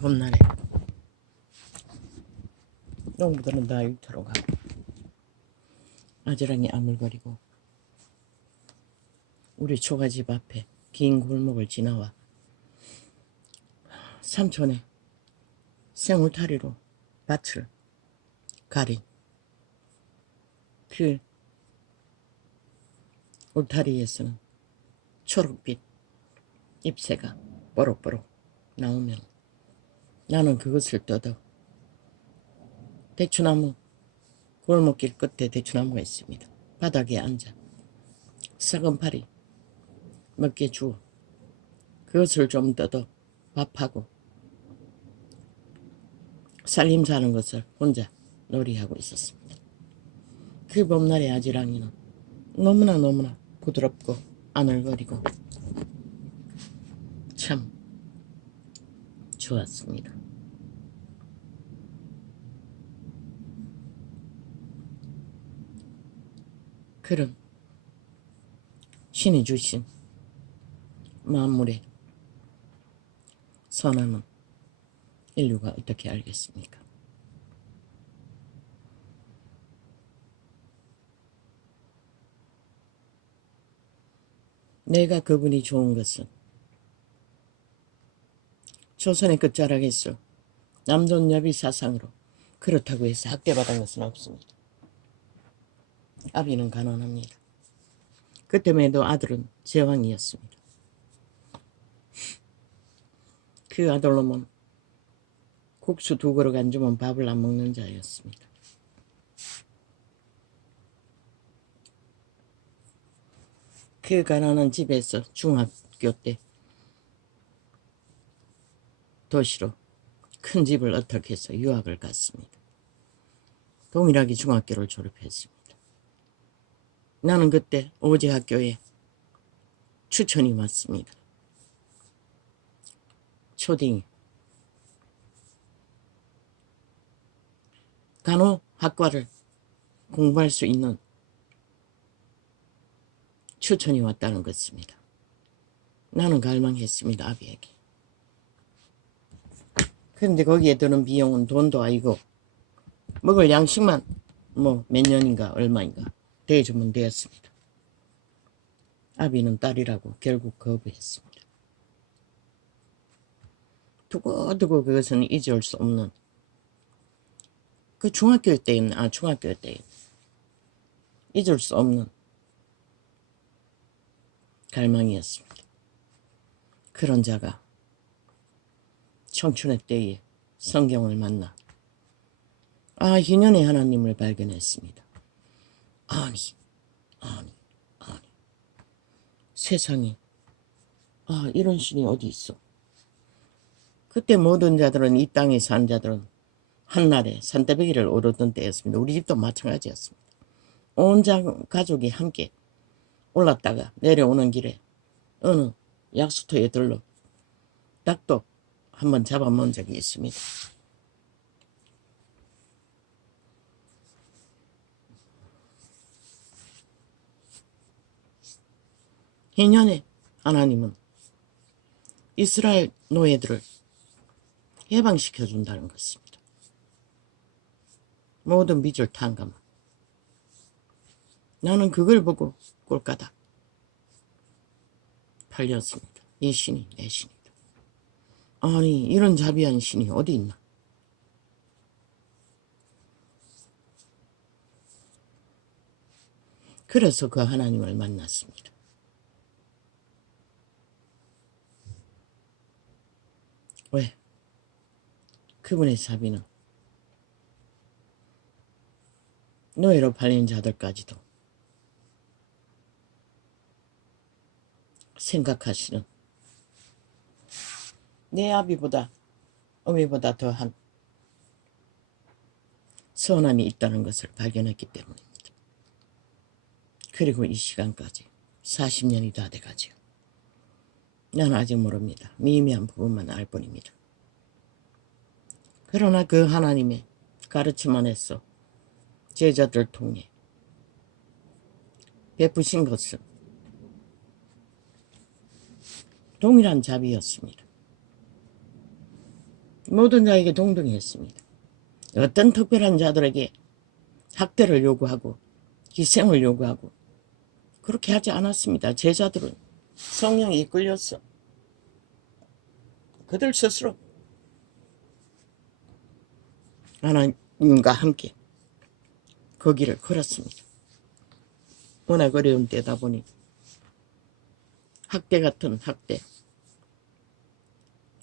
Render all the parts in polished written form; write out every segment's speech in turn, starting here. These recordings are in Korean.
봄날에 농부들은 다 일터로 가고 아지랑이 아물거리고 우리 초가집 앞에 긴 골목을 지나와 삼촌의 생울타리로 밭을 가린 그 울타리에서는 초록빛 잎새가 뽀록뽀록 나오면 나는 그것을 뜯어 대추나무 골목길 끝에 대추나무가 있습니다. 바닥에 앉아 썩은 파리 먹게 주어 그것을 좀 뜯어 밥하고 살림사는 것을 혼자 놀이하고 있었습니다. 그 봄날의 아지랑이는 너무나 부드럽고 아늘거리고 참 좋았습니다. 그런 신이 주신 만물의 선함은 인류가 어떻게 알겠습니까? 내가 그분이 좋은 것은 조선의 끝자락에서 남존여비 사상으로 그렇다고 해서 학대받은 것은 없습니다. 아비는 가난합니다. 그때에도 아들은 제왕이었습니다. 그 아들놈은 국수 2그릇 안 주면 밥을 안 먹는 자였습니다. 그 가난한 집에서 중학교 때 도시로 큰 집을 어떻게 해서 유학을 갔습니다. 동일하게 중학교를 졸업했습니다. 나는 그때 오지학교에 추천이 왔습니다. 초딩 간호학과를 공부할 수 있는 추천이 왔다는 것입니다. 나는 갈망했습니다. 아비에게. 그런데 거기에 드는 비용은 돈도 아니고 먹을 양식만 뭐 몇 년인가 얼마인가 대주면 되었습니다. 아비는 딸이라고 결국 거부했습니다. 두고두고 그것은 잊을 수 없는 그 중학교 때 잊을 수 없는 갈망이었습니다. 그런 자가 청춘의 때에 성경을 만나 희년의 하나님을 발견했습니다. 아니 세상에 이런 신이 어디 있어. 그때 모든 자들은 이 땅에 산 자들은 한날에 산더미를 오르던 때였습니다. 우리 집도 마찬가지였습니다. 온 가족이 함께 올랐다가 내려오는 길에 어느 약수터에 들러 닭도 한번 잡아먹은 적이 있습니다. 희년의 하나님은 이스라엘 노예들을 해방시켜 준다는 것입니다. 모든 빚을 탕감한. 나는 그걸 보고 꼴까닥 팔렸습니다. 이 신이 내 신이다. 아니 이런 자비한 신이 어디 있나. 그래서 그 하나님을 만났습니다. 왜? 그분의 자비는 노예로 팔린 자들까지도 생각하시는 내 아비보다 어미보다 더한 선함이 있다는 것을 발견했기 때문입니다. 그리고 이 시간까지 40년이 다 돼가지고 나는 아직 모릅니다. 미미한 부분만 알 뿐입니다. 그러나 그 하나님의 가르침 안에서 제자들 통해 베푸신 것은 동일한 자비였습니다. 모든 자에게 동등했습니다. 어떤 특별한 자들에게 학대를 요구하고 희생을 요구하고 그렇게 하지 않았습니다. 제자들은 성령이 이끌렸어. 그들 스스로 하나님과 함께 그 길을 걸었습니다. 워낙 어려운 때다 보니 학대 같은 학대,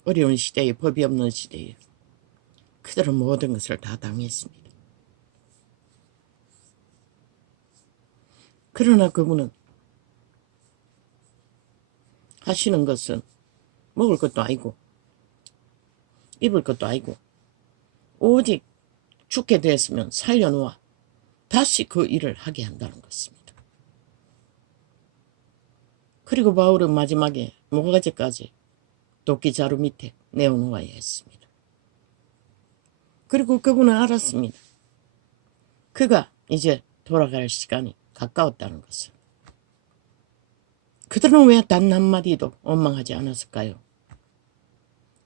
어려운 시대에 법이 없는 시대에 그들은 모든 것을 다 당했습니다. 그러나 그분은 하시는 것은 먹을 것도 아니고 입을 것도 아니고 오직 죽게 되었으면 살려놓아 다시 그 일을 하게 한다는 것입니다. 그리고 바울은 마지막에 모가지까지 도끼 자루 밑에 내어놓아야 했습니다. 그리고 그분은 알았습니다. 그가 이제 돌아갈 시간이 가까웠다는 것을. 그들은 왜 단 한마디도 원망하지 않았을까요?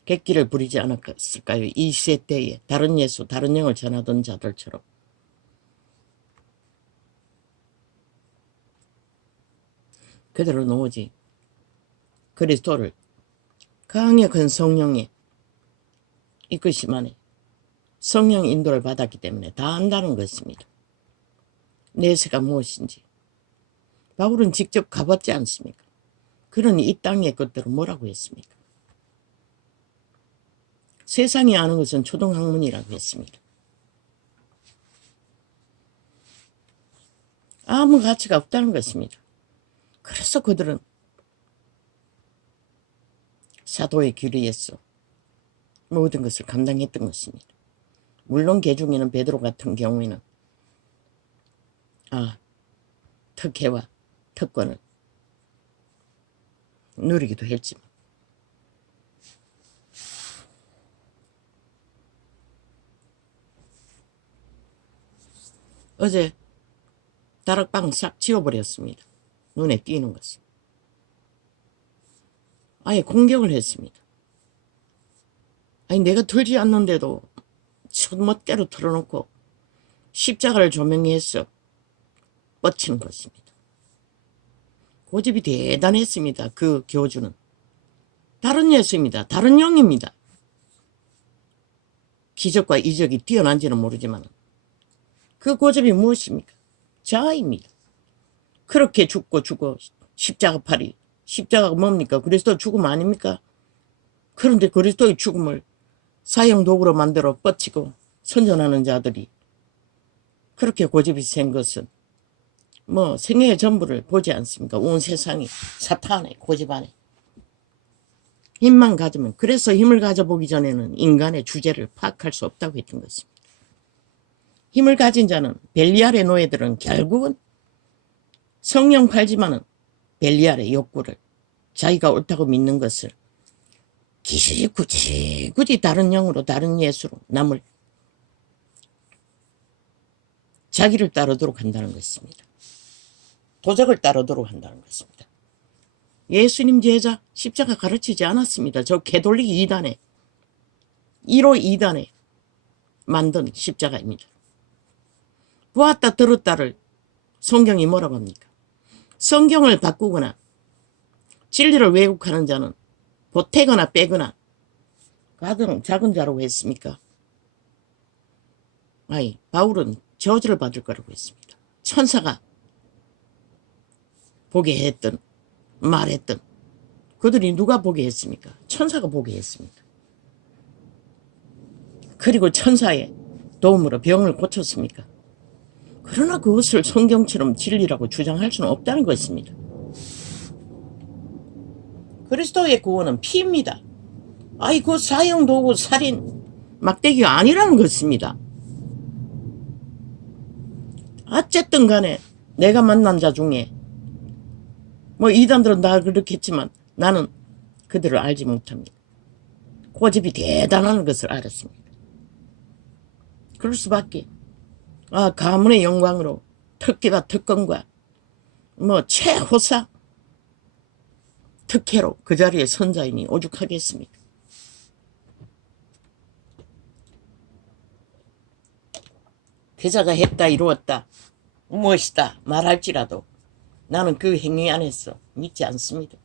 객기를 부리지 않았을까요? 이 시대에 다른 예수, 다른 영을 전하던 자들처럼. 그들은 오직 그리스도를 강력한 성령의 이끄심 안에 성령 인도를 받았기 때문에 다 안다는 것입니다. 내세가 무엇인지. 바울은 직접 가봤지 않습니까? 그러니 이 땅의 것들은 뭐라고 했습니까? 세상이 아는 것은 초등학문이라고 했습니다. 아무 가치가 없다는 것입니다. 그래서 그들은 사도의 규례에서 모든 것을 감당했던 것입니다. 물론 그 중에는 베드로 같은 경우에는 특혜와 특권을 누리기도 했지만 어제 다락방 싹 지워버렸습니다. 눈에 띄는 것을. 아예 공격을 했습니다. 아니 내가 들지 않는데도 멋대로 틀어놓고 십자가를 조명해서 뻗치는 것입니다. 고집이 대단했습니다. 그 교주는. 다른 예수입니다. 다른 영입니다. 기적과 이적이 뛰어난지는 모르지만 그 고집이 무엇입니까? 자아입니다. 그렇게 죽고 십자가팔이. 십자가가 뭡니까? 그리스도 죽음 아닙니까? 그런데 그리스도의 죽음을 사형도구로 만들어 뻗치고 선전하는 자들이 그렇게 고집이 센 것은 생애의 전부를 보지 않습니까? 온 세상이 사탄의 고집 안에 힘만 가지면, 그래서 힘을 가져보기 전에는 인간의 주제를 파악할 수 없다고 했던 것입니다. 힘을 가진 자는 벨리알의 노예들은 결국은 성령 팔지만은 벨리알의 욕구를 자기가 옳다고 믿는 것을 굳이 다른 영으로 다른 예수로 남을 자기를 따르도록 한다는 것입니다. 도적을 따르도록 한다는 것입니다. 예수님 제자 십자가 가르치지 않았습니다. 저 개돌리기 2단에 1호 2단에 만든 십자가입니다. 보았다 들었다를 성경이 뭐라고 합니까? 성경을 바꾸거나 진리를 왜곡하는 자는 보태거나 빼거나 가장 작은 자라고 했습니까? 바울은 저주를 받을 거라고 했습니다. 천사가 보게 했던 말했던 그들이 누가 보게 했습니까? 천사가 보게 했습니다. 그리고 천사의 도움으로 병을 고쳤습니까? 그러나 그것을 성경처럼 진리라고 주장할 수는 없다는 것입니다. 그리스도의 구원은 피입니다. 그 사형도구 살인 막대기가 아니라는 것입니다. 어쨌든 간에 내가 만난 자 중에 이단들은 다 그렇겠지만 나는 그들을 알지 못합니다. 고집이 대단한 것을 알았습니다. 그럴 수밖에. 가문의 영광으로 특기와 특권과 최호사 특혜로 그 자리에 선 자이니 오죽하겠습니까? 그자가 했다 이루었다 무엇이다 말할지라도 나는 그 행위 안에서 믿지 않습니다.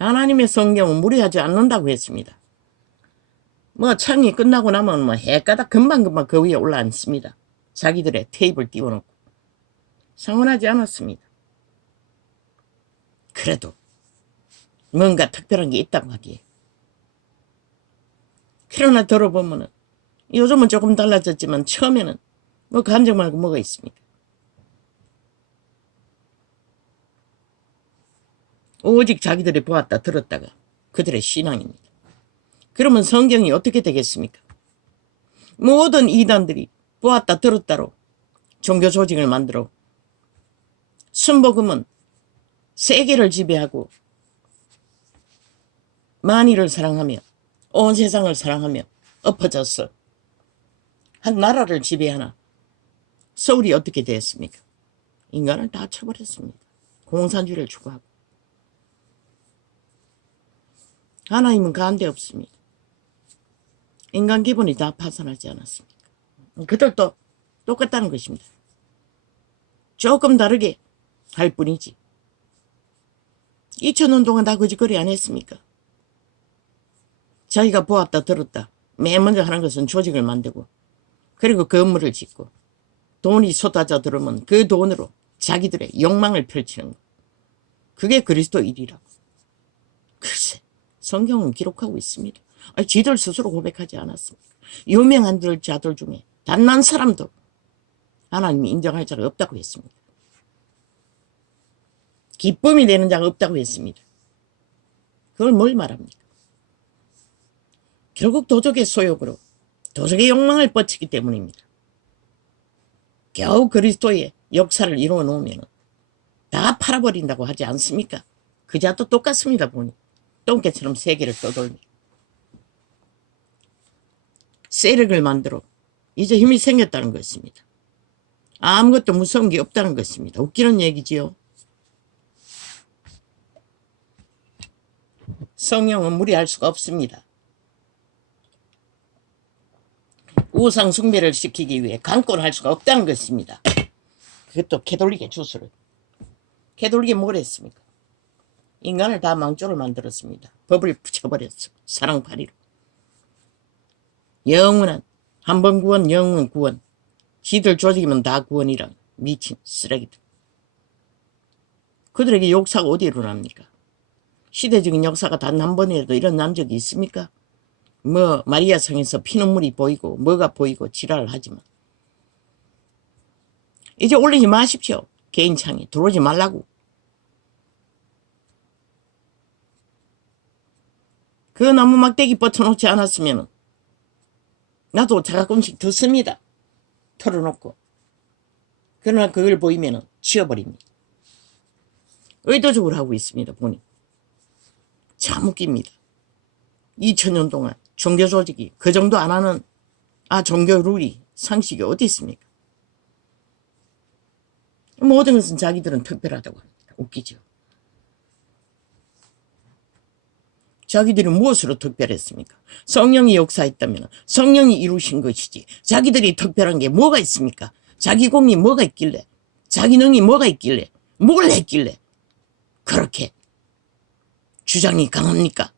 하나님의 성경은 무리하지 않는다고 했습니다. 뭐 창이 끝나고 나면 뭐 해가닥 금방금방 그 위에 올라앉습니다. 자기들의 테이블 띄워놓고. 상관하지 않았습니다. 그래도 뭔가 특별한 게 있다고 하기에. 그러나 들어보면은 요즘은 조금 달라졌지만 처음에는 뭐 간증 말고 뭐가 있습니까? 오직 자기들이 보았다 들었다가 그들의 신앙입니다. 그러면 성경이 어떻게 되겠습니까? 모든 이단들이 보았다 들었다로 종교 조직을 만들어 순복음은 세계를 지배하고 만일을 사랑하며 온 세상을 사랑하며 엎어져서 한 나라를 지배하나 서울이 어떻게 되었습니까? 인간을 다 쳐버렸습니다. 공산주의를 추구하고. 하나님은 가한데 없습니다. 인간 기본이 다 파산하지 않았습니까? 그들도 똑같다는 것입니다. 조금 다르게 할 뿐이지. 2000년 동안 다 거짓거리 안 했습니까? 자기가 보았다 들었다 맨 먼저 하는 것은 조직을 만들고 그리고 건물을 짓고 돈이 쏟아져 들어오면 그 돈으로 자기들의 욕망을 펼치는 것. 그게 그리스도 일이라고. 글쎄 성경은 기록하고 있습니다. 지들 스스로 고백하지 않았습니까? 유명한 자들 중에 단 한 사람도 하나님이 인정할 자가 없다고 했습니다. 기쁨이 되는 자가 없다고 했습니다. 그걸 뭘 말합니까? 결국 도적의 소욕으로 도적의 욕망을 뻗치기 때문입니다. 겨우 그리스도의 역사를 이루어 놓으면 다 팔아버린다고 하지 않습니까? 그자도 똑같습니다. 보니 똥개처럼 세계를 떠돌며 세력을 만들어 이제 힘이 생겼다는 것입니다. 아무것도 무서운 게 없다는 것입니다. 웃기는 얘기지요. 성령은 무리할 수가 없습니다. 우상 숭배를 시키기 위해 강권할 수가 없다는 것입니다. 그것도 캐톨릭의 주술을. 캐톨릭이 뭘 했습니까? 인간을 다 망조를 만들었습니다. 법을 붙여버렸어. 사랑파리로. 영원한 한 번 구원 영원 구원. 지들 조직이면 다 구원이란 미친 쓰레기들. 그들에게 역사가 어디 일어납니까? 시대적인 역사가 단 한 번이라도 일어난 적이 있습니까? 뭐 마리아 성에서 피눈물이 보이고 뭐가 보이고 지랄을 하지만 이제 올리지 마십시오. 개인창에 들어오지 말라고. 그 나무 막대기 뻗쳐놓지 않았으면 나도 자가끔씩 듣습니다. 털어놓고. 그러나 그걸 보이면 치워버립니다. 의도적으로 하고 있습니다. 보니. 참 웃깁니다. 2000년 동안 종교 조직이 그 정도 안 하는 종교 룰이 상식이 어디 있습니까? 모든 것은 자기들은 특별하다고 합니다. 웃기죠. 자기들이 무엇으로 특별했습니까? 성령이 역사했다면 성령이 이루신 것이지 자기들이 특별한 게 뭐가 있습니까? 자기 공이 뭐가 있길래 자기 능이 뭐가 있길래 뭘 했길래 그렇게 주장이 강합니까?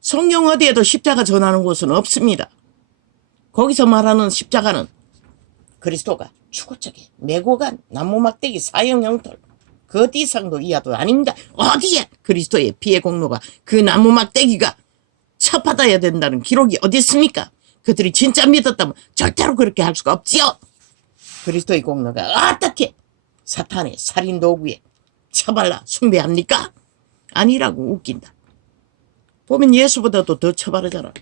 성경 어디에도 십자가 전하는 곳은 없습니다. 거기서 말하는 십자가는 그리스도가 죽을 적에 메고 간 나무 막대기 사형 형틀 그 어디 이상도 이하도 아닙니다. 어디에 그리스도의 피의 공로가 그 나무 막대기가 처받아야 된다는 기록이 어디 있습니까? 그들이 진짜 믿었다면 절대로 그렇게 할 수가 없지요. 그리스도의 공로가 어떻게 사탄의 살인 도구에 처발라 숭배합니까? 아니라고. 웃긴다. 보면 예수보다도 더 처바르잖아.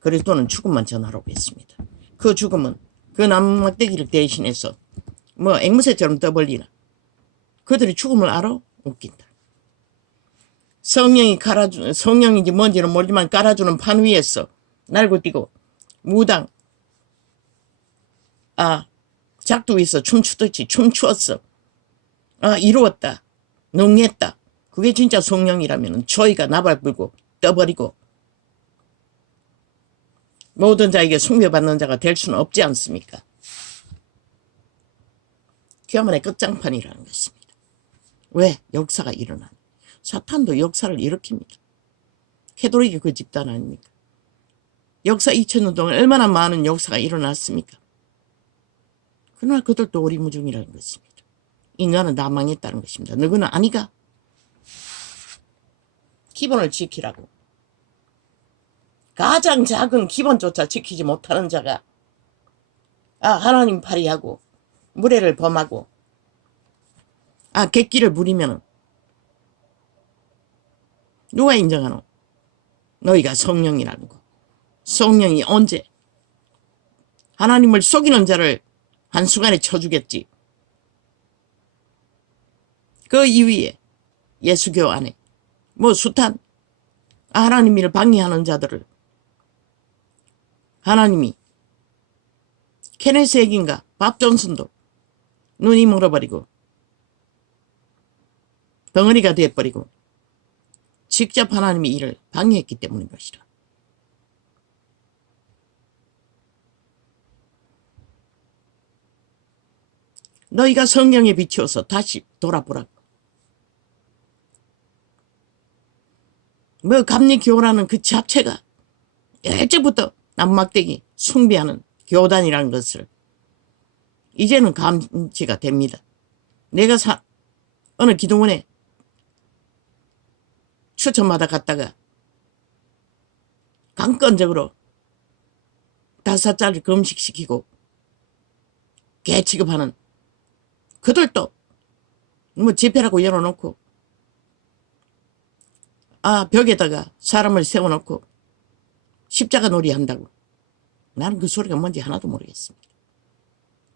그리스도는 죽음만 전하라고 했습니다. 그 죽음은 그 나무 막대기를 대신해서 뭐 앵무새처럼 떠벌리나. 그들이 죽음을 알아? 웃긴다. 성령인지 뭔지는 모르지만 깔아주는 판 위에서 날고 뛰고 무당 작두 위에서 춤추듯이 춤추었어. 이루었다. 능했다. 그게 진짜 성령이라면 저희가 나발 불고 떠버리고 모든 자에게 숭배받는 자가 될 수는 없지 않습니까? 교만의 끝장판이라는 것입니다. 왜? 역사가 일어나니. 사탄도 역사를 일으킵니다. 캐톨릭이 그 집단 아닙니까? 역사 2000년 동안 얼마나 많은 역사가 일어났습니까? 그러나 그들도 오리무중이라는 것입니다. 인간은 다 망했다는 것입니다. 너희는 아니가? 기본을 지키라고. 가장 작은 기본조차 지키지 못하는 자가 하나님 파리하고 무례를 범하고 객기를 부리면 누가 인정하노? 너희가 성령이라는 거. 성령이 언제 하나님을 속이는 자를 한순간에 쳐주겠지. 그 이후에 예수교 안에 숱한 하나님을 방해하는 자들을 하나님이 케네스 핵인가 밥 존슨도 눈이 멀어버리고 덩어리가 돼버리고 직접 하나님의 일을 방해했기 때문인 것이라. 너희가 성령에 비추어서 다시 돌아보라고. 감리교라는 그 자체가 일찍부터 남막대기 숭배하는 교단이라는 것을 이제는 감지가 됩니다. 내가 어느 기도원에 추천받아 갔다가 강권적으로 5살을 금식시키고 개 취급하는 그들도 집회라고 열어놓고 벽에다가 사람을 세워놓고 십자가 놀이 한다고. 나는 그 소리가 뭔지 하나도 모르겠습니다.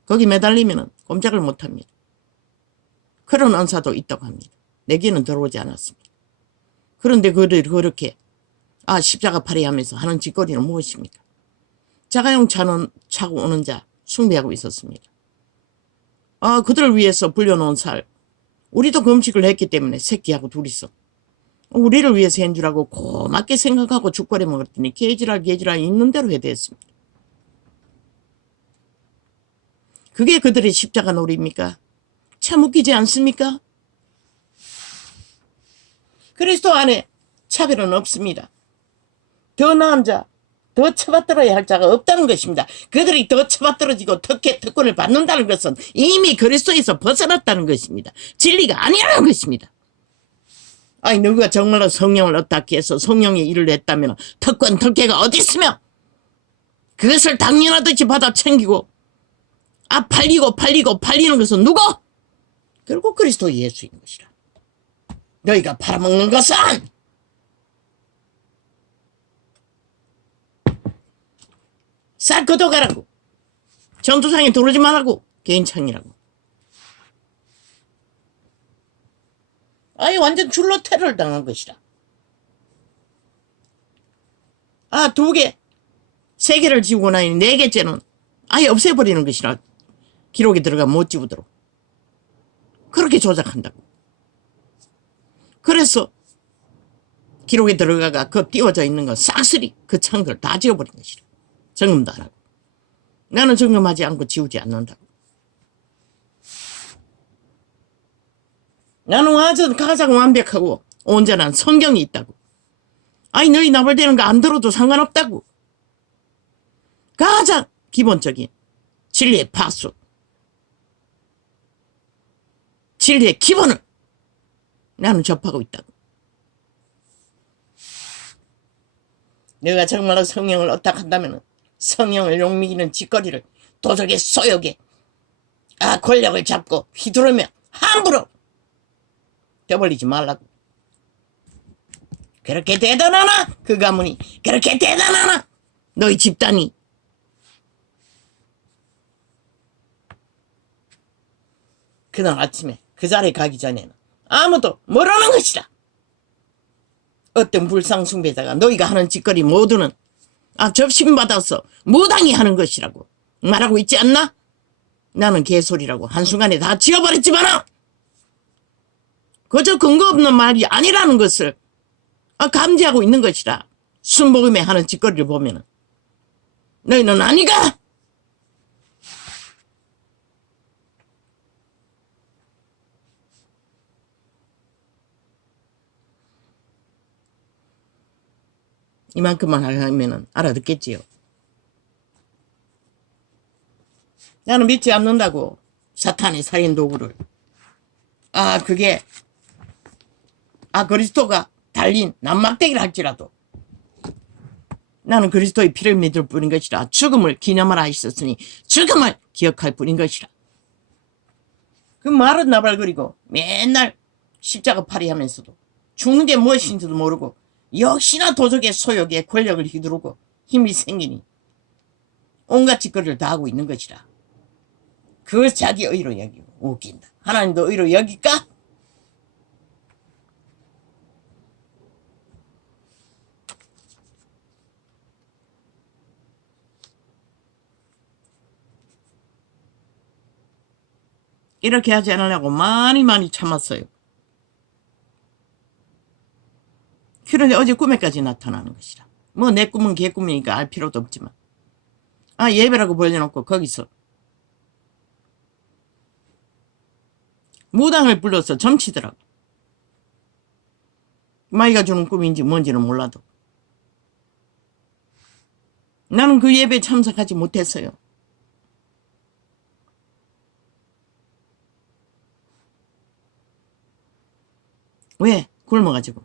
거기 매달리면 꼼짝을 못합니다. 그런 은사도 있다고 합니다. 내게는 들어오지 않았습니다. 그런데 그들이 그렇게 십자가 파리하면서 하는 짓거리는 무엇입니까? 자가용 차고 오는 자 숭배하고 있었습니다. 그들을 위해서 불려놓은 살 우리도 금식을 했기 때문에 새끼하고 둘이서 우리를 위해서 한 줄 알고 고맙게 생각하고 죽거리 먹었더니 개지랄 있는 대로 해대했습니다. 그게 그들의 십자가 놀이입니까? 참 웃기지 않습니까? 그리스도 안에 차별은 없습니다. 더 나은 자, 더 처받들어야 할 자가 없다는 것입니다. 그들이 더 처받들어지고 특권을 받는다는 것은 이미 그리스도에서 벗어났다는 것입니다. 진리가 아니라는 것입니다. 누가 정말로 성령을 얻다기 해서 성령의 일을 했다면 특권, 특혜가 어디 있으며 그것을 당연하듯이 받아 챙기고 팔리는 것은 누구? 결국 그리스도 예수인 것이라. 너희가 팔아먹는 것은 싹 걷어가라고. 전투상에 들어오지 말라고. 개인창이라고. 완전 줄로 테러를 당한 것이라. 2개, 3개를 지우고 나니 4개째는 아예 없애버리는 것이라. 기록에 들어가 못 지우도록. 그렇게 조작한다고. 그래서 기록에 들어가가 그 띄워져 있는 건 싹쓸이 그 창들 다 지워버린 것이라. 점검도 안 하고. 나는 점검하지 않고 지우지 않는다고. 나는 가장 완벽하고 온전한 성경이 있다고. 너희 나발대는 거 안 들어도 상관없다고. 가장 기본적인 진리의 파수, 진리의 기본을 나는 접하고 있다고. 내가 정말로 성령을 얻다 한다면 성령을 용미기는 짓거리를 도적의 소욕에 권력을 잡고 휘두르며 함부로 떠벌리지 말라고. 그렇게 대단하나? 그 가문이 그렇게 대단하나? 너희 집단이. 그날 아침에 그 자리에 가기 전에는 아무도 모르는 것이라. 어떤 불상숭배자가 너희가 하는 짓거리 모두는 접신받아서 무당이 하는 것이라고 말하고 있지 않나? 나는 개소리라고 한순간에 다 지워버렸지만은 그저 근거 없는 말이 아니라는 것을 감지하고 있는 것이라. 순복음에 하는 짓거리를 보면은 너희는 아니가. 이만큼만 하면은 알아듣겠지요. 나는 믿지 않는다고. 사탄의 살인 도구를. 그게 그리스도가 달린 남막대기를 할지라도 나는 그리스도의 피를 믿을 뿐인 것이라. 죽음을 기념하라 하셨으니 죽음을 기억할 뿐인 것이라. 그 말은 나발거리고 맨날 십자가 파리 하면서도 죽는 게 무엇인지도 모르고 역시나 도적의 소욕에 권력을 휘두르고 힘이 생기니 온갖 짓거리를 다 하고 있는 것이라. 그걸 자기 의로 여기고 웃긴다. 하나님도 의로 여길까? 이렇게 하지 않으려고 많이 참았어요. 그런데 어제 꿈에까지 나타나는 것이라. 뭐 내 꿈은 개꿈이니까 알 필요도 없지만 예배라고 벌려놓고 거기서 무당을 불러서 점치더라고. 마이가 주는 꿈인지 뭔지는 몰라도 나는 그 예배에 참석하지 못했어요. 왜? 굶어가지고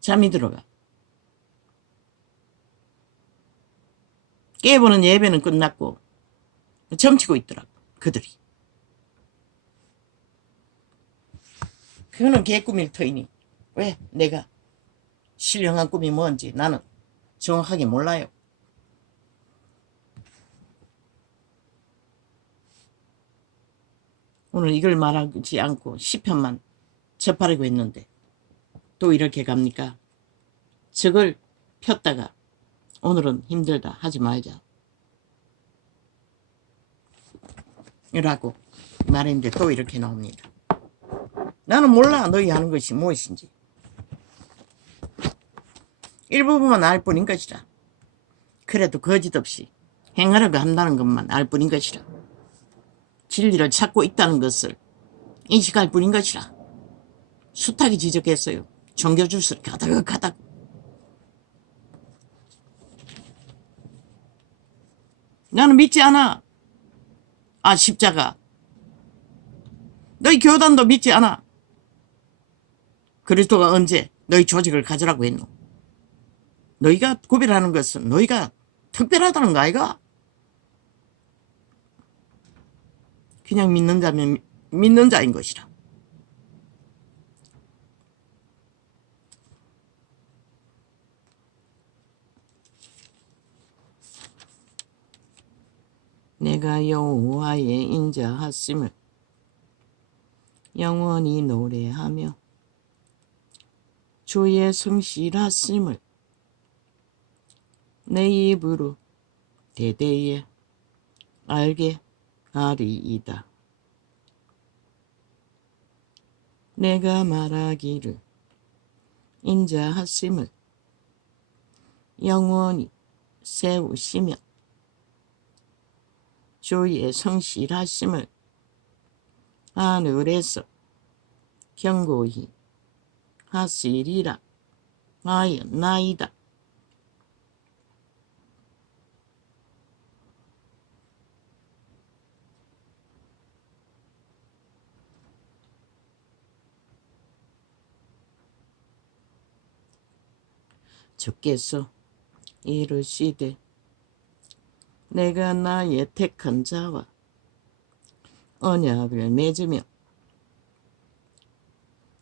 잠이 들어가. 깨보는 예배는 끝났고 점치고 있더라고 그들이. 그거는 개꿈일 터이니 왜 내가 신령한 꿈이 뭔지 나는 정확하게 몰라요. 오늘 이걸 말하지 않고 시편만 접하려고 했는데 또 이렇게 갑니까? 적을 폈다가 오늘은 힘들다 하지 말자 라고 말했는데 또 이렇게 나옵니다. 나는 몰라 너희 하는 것이 무엇인지. 일부분만 알 뿐인 것이라. 그래도 거짓없이 행하려고 한다는 것만 알 뿐인 것이라. 진리를 찾고 있다는 것을 인식할 뿐인 것이라. 숱하게 지적했어요. 종교주술 가득하다고. 나는 믿지 않아. 십자가. 너희 교단도 믿지 않아. 그리스도가 언제 너희 조직을 가지라고 했노? 너희가 구별하는 것은 너희가 특별하다는 거 아이가? 그냥 믿는 자면 믿는 자인 것이라. 내가 여호와의 인자하심을 영원히 노래하며 주의 성실하심을 내 입으로 대대에 알게 하리이다. 내가 말하기를 인자하심을 영원히 세우시며 주의 성실하심을 하늘에서 경고히 하시리라 하였나이다. 주께서 이르시되 내가 나의 택한 자와 언약을 맺으며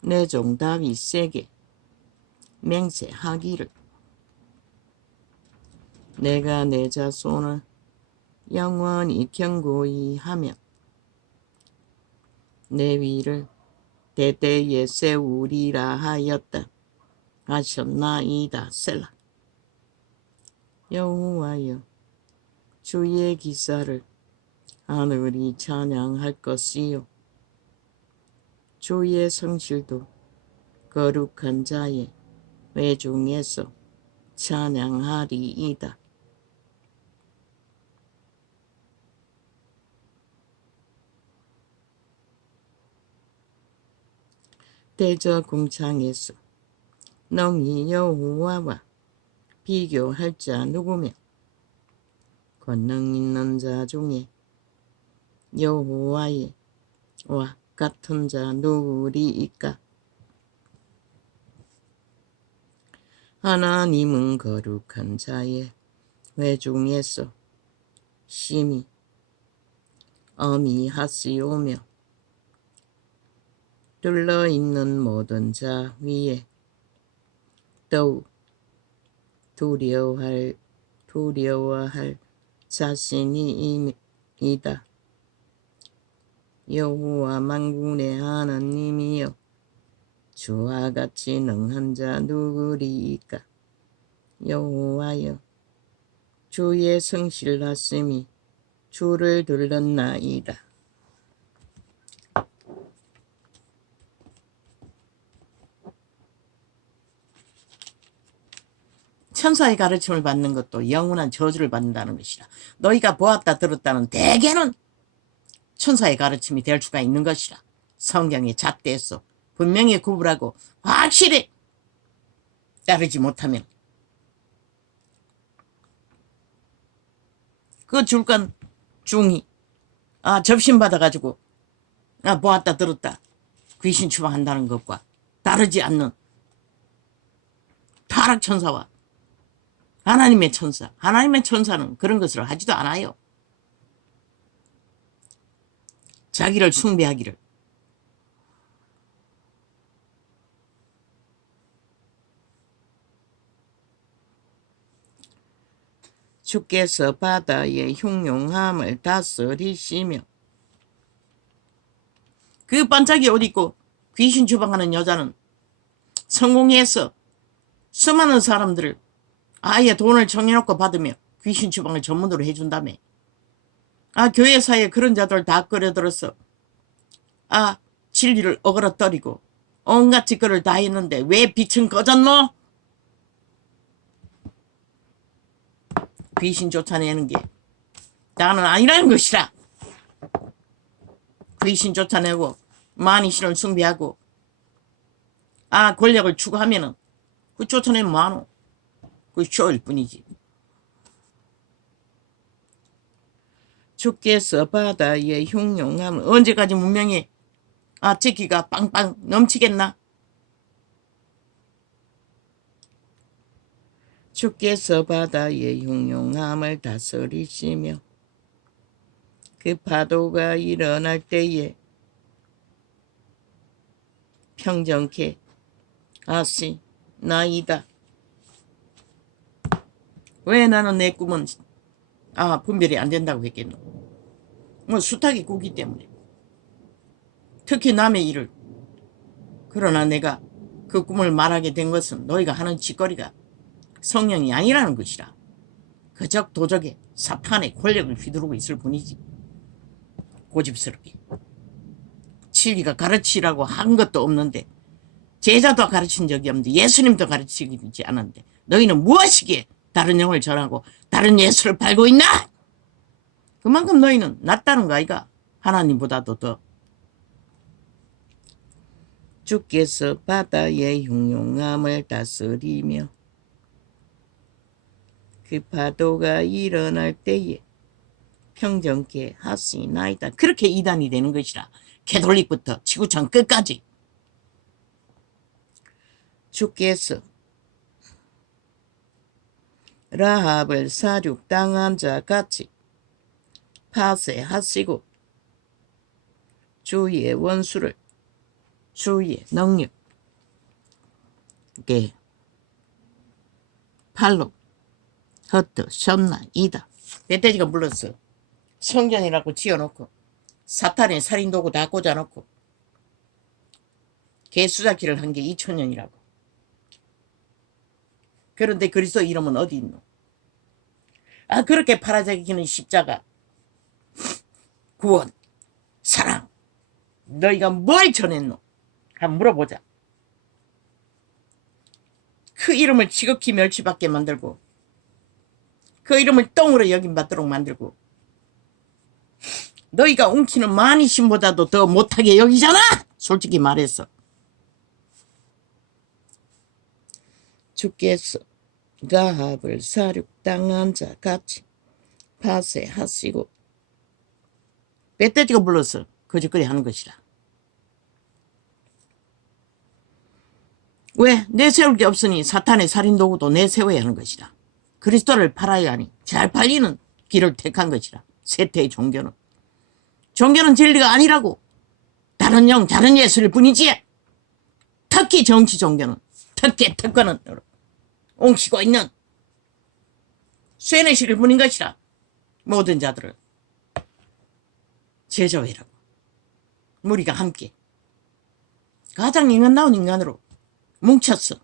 내 종 다윗에게 맹세하기를 내가 내 자손을 영원히 경고히 하며 내 위를 대대에 세우리라 하였다 하셨나이다. 셀라. 여호와여 주의 기사를 하늘이 찬양할 것이요 주의 성실도 거룩한 자의 회중에서 찬양하리이다. 대저궁창에서 능히 여호와와 비교할 자 누구며 권능 있는 자 중에 여호와의 와 같은 자 누구리이까? 하나님은 거룩한 자의 회중에서 심히 어미하시오며 둘러있는 모든 자 위에 더욱 두려워할 자신이이다. 여호와 만군의 하나님이여 주와 같이 능한 자 누구리이까? 여호와여 주의 성실하심이 주를 둘렀나이다. 천사의 가르침을 받는 것도 영원한 저주를 받는다는 것이라. 너희가 보았다 들었다는 대개는 천사의 가르침이 될 수가 있는 것이라. 성경에 잣대에서 분명히 구분하고 확실히 따르지 못하면 그 줄건 중이 접신받아가지고 보았다 들었다 귀신 추방한다는 것과 다르지 않는 타락천사와 하나님의 천사, 하나님의 천사는 그런 것을 하지도 않아요. 자기를 숭배하기를. 주께서 바다의 흉용함을 다스리시며. 그 반짝이 옷 입고 귀신 추방하는 여자는 성공해서 수많은 사람들을 아예 돈을 정해놓고 받으며 귀신 추방을 전문으로 해준다며. 교회사에 그런 자들 다 끌어들어서 진리를 어그러뜨리고 온갖 짓거리를 다 했는데 왜 빛은 꺼졌노? 귀신 쫓아내는 게 나는 아니라는 것이라. 귀신 쫓아내고 만이신을 숭배하고 권력을 추구하면은 그 쫓아내면 뭐하노? 그 쇼일 뿐이지. 주께서 바다의 흉용함을 언제까지 문명이 지기가 빵빵 넘치겠나? 주께서 바다의 흉용함을 다스리시며 그 파도가 일어날 때에 평정케 하시나이다. 왜 나는 내 꿈은 분별이 안 된다고 했겠노? 수탉이 꾸기 때문에. 특히 남의 일을. 그러나 내가 그 꿈을 말하게 된 것은 너희가 하는 짓거리가 성령이 아니라는 것이라. 그적 도적에 사탄의 권력을 휘두르고 있을 뿐이지. 고집스럽게. 진리가 가르치라고 한 것도 없는데, 제자도 가르친 적이 없는데, 예수님도 가르치지 않았는데 너희는 무엇이기에 다른 영을 전하고 다른 예수를 팔고 있나? 그만큼 너희는 낫다는 거 아이가? 하나님보다도 더. 주께서 바다의 흉용함을 다스리며 그 파도가 일어날 때에 평정케 하시나이다. 그렇게 이단이 되는 것이라. 캐톨릭부터 지구촌 끝까지. 주께서 라합을 사륙당한 자 같이 파쇄하시고 주의 원수를 주의 능력 팔로 흩으셨나이다. 멧돼지가 물렀어. 성전이라고 지어놓고 사탄의 살인도구 다 꽂아놓고 개수작기를 한 게 2000년이라고. 그런데 그리스도 이름은 어디 있노? 그렇게 팔아제기는 십자가, 구원, 사랑, 너희가 뭘 전했노? 한번 물어보자. 그 이름을 지극히 멸치받게 만들고 그 이름을 똥으로 여김받도록 만들고 너희가 웅키는 많이 신보다도 더 못하게 여기잖아. 솔직히 말해서. 주께서 라합을 사륙당한 자 같이 파쇄하시고 멧돼지가 불러서 거짓거리 하는 것이라. 왜? 내세울 게 없으니 사탄의 살인도구도 내세워야 하는 것이라. 그리스도를 팔아야 하니 잘 팔리는 길을 택한 것이라. 세태의 종교는 진리가 아니라고. 다른 영 다른 예수일 뿐이지. 특히 정치 종교는 특히 특권은 옹키고 있는 쇠뇌실일 뿐인 것이라. 모든 자들을 제자회라고 우리가 함께 가장 인간다운 인간으로 뭉쳤어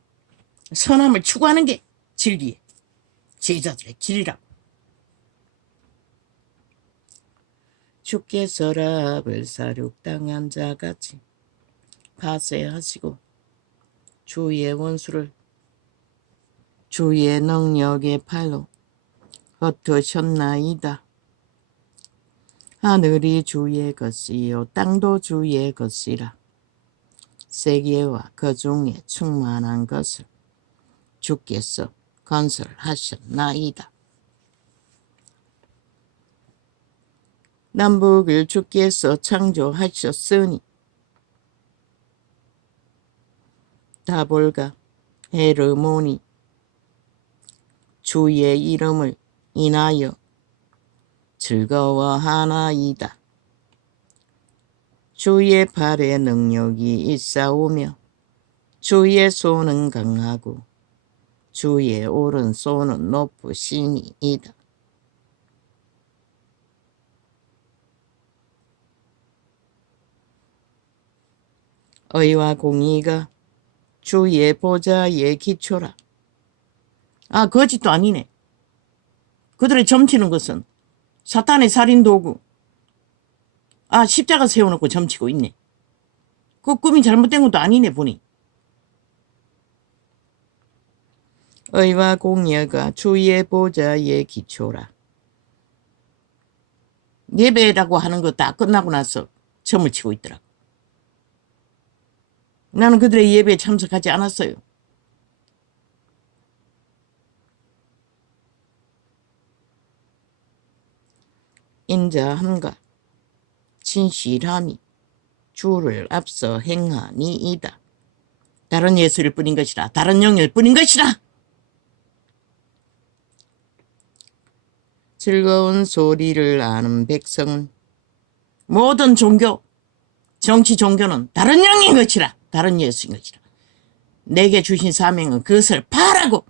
선함을 추구하는 게 진리의 제자들의 길이라고. 주께서 라합을 사륙당한 자같이 파쇄하시고 주의 원수를 주의 능력의 팔로 흩으셨나이다. 하늘이 주의 것이요 땅도 주의 것이라. 세계와 그 중에 충만한 것을 주께서 건설하셨나이다. 남북을 주께서 창조하셨으니 다볼과 헤르모니 주의 이름을 인하여 즐거워하나이다. 주의 팔에 능력이 있사오며 주의 손은 강하고 주의 오른손은 높으시니이다. 의와 공의가 주의 보좌의 기초라. 아, 거짓도 아니네. 그들의 점치는 것은 사탄의 살인도구. 아, 십자가 세워놓고 점치고 있네. 그 꿈이 잘못된 것도 아니네 보니. 의와 공의가 주의 보좌의 기초라. 예배라고 하는 거 다 끝나고 나서 점을 치고 있더라고. 나는 그들의 예배에 참석하지 않았어요. 인자함과 진실함이 주를 앞서 행하니이다. 다른 예수일 뿐인 것이라. 다른 영일 뿐인 것이라. 즐거운 소리를 아는 백성은 모든 종교, 정치 종교는 다른 영인 것이라. 다른 예수인 것이라. 내게 주신 사명은 그것을 파라고